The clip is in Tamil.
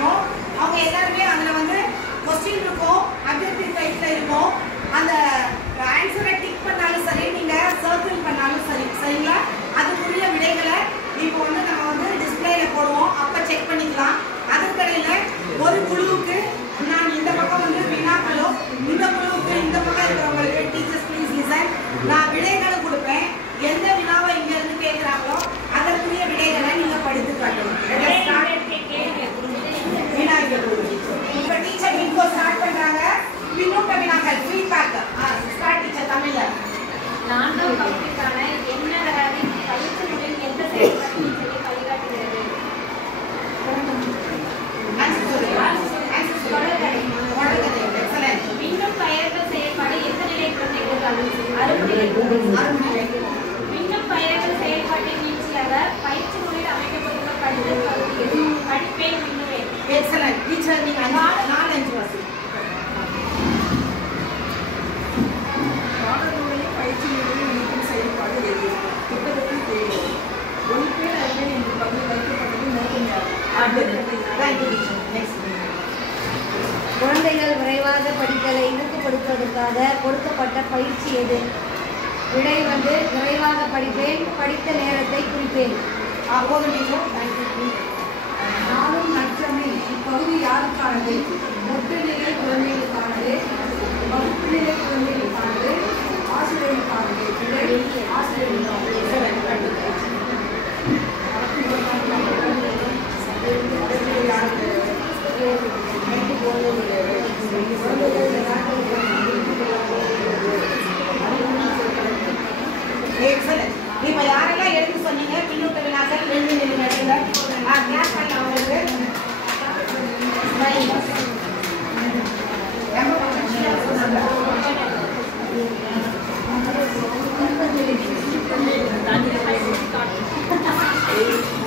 இருக்கும். அவங்க எல்லாருமே அதில் வந்து கொஸ்டின் இருக்கும், அப்ஜெக்டிவ் டைப்பில் இருக்கும். அந்த ஆன்சரை டிக் பண்ணாலும் சரி, நீங்கள் சர்க்கிள் பண்ணாலும் சரி, சரிங்களா? அதுக்குரிய விடைகளை இப்போ வந்து நம்ம வந்து டிஸ்பிளேல போடுவோம், அப்போ செக் பண்ணிக்கலாம். அதுக்கடையில் ஒரு குழுவுக்கு நான் இந்த பக்கம் வந்து வினாக்களும், இந்த குழுவுக்கு இந்த பக்கம் இருக்கிறவங்களுக்கு டீச்சர்ஸ் ப்ளீஸ் லிசன், நான் விடைகளும் கொடுப்பேன். எந்த வினாவை இங்கேருந்து கேட்குறாங்களோ அதற்குரிய விடைகளை நீங்கள் படித்து காட்டணும். வினாய்கள் இப்போ டீச்சர் இன்ஃபோ ஸ்டார்ட் பண்ணுறாங்க. பின்னூட்ட வினாக்கள் ஃபீட்பேக் ஸ்டார்ட் டீச்சர் தமிழில். 4ஆம் வகுப்பிற்கான என்ன வராது பயிற்சி முறையில் எந்த செயல்பாட்டினை வழிகாட்டுகிறது? மின்னும் பெயர்கள் செயல்பாடு எந்த நிலை குழந்தைகளுக்கு? மின்னும் பெயர்கள் செயல்பாட்டின் நீட்சியாக பயிற்சி முறையில் அமைக்கப்பட்டுள்ள படித்தல் பகுதி படிப்பேன் மின்னுவேன். Excellent teacher. நீங்கள் 4-5 வாசி. பாடநூலைய பயிற்சி முறையில் நீக்கும் செயல்பாடு எது? புத்தகத்தில் தேவை. ஒன்றில் அறிஞர் என்று பகுதி வைக்கப்பட்டது நோக்கமாகும். குழந்தைகள் விரைவாக படித்தலை ஊக்கப்படுத்துவதற்காக கொடுக்கப்பட்ட பயிற்சி எது? விடை வந்து விரைவாக படிப்பேன், படித்த நேரத்தை குறிப்பேன். நாளும் நற்றமே இப்பகுதி யாருக்கானது? மொத்தநிலை குழந்தைகளுக்கானது, வகுப்பு நிலை குழந்தைகளுக்கானது, ஆசிரியர்களுக்கானது. விடை ஆசிரியர்களுக்கானது. எக்ஸலன்ட். இப்போ யாரெல்லாம் எடுத்து சொன்னீங்க பின்னூட்ட வினாக்கள் 2 நிமிடத்துல கிளாஸ் பண்ண அவங்களுக்கு Thank you.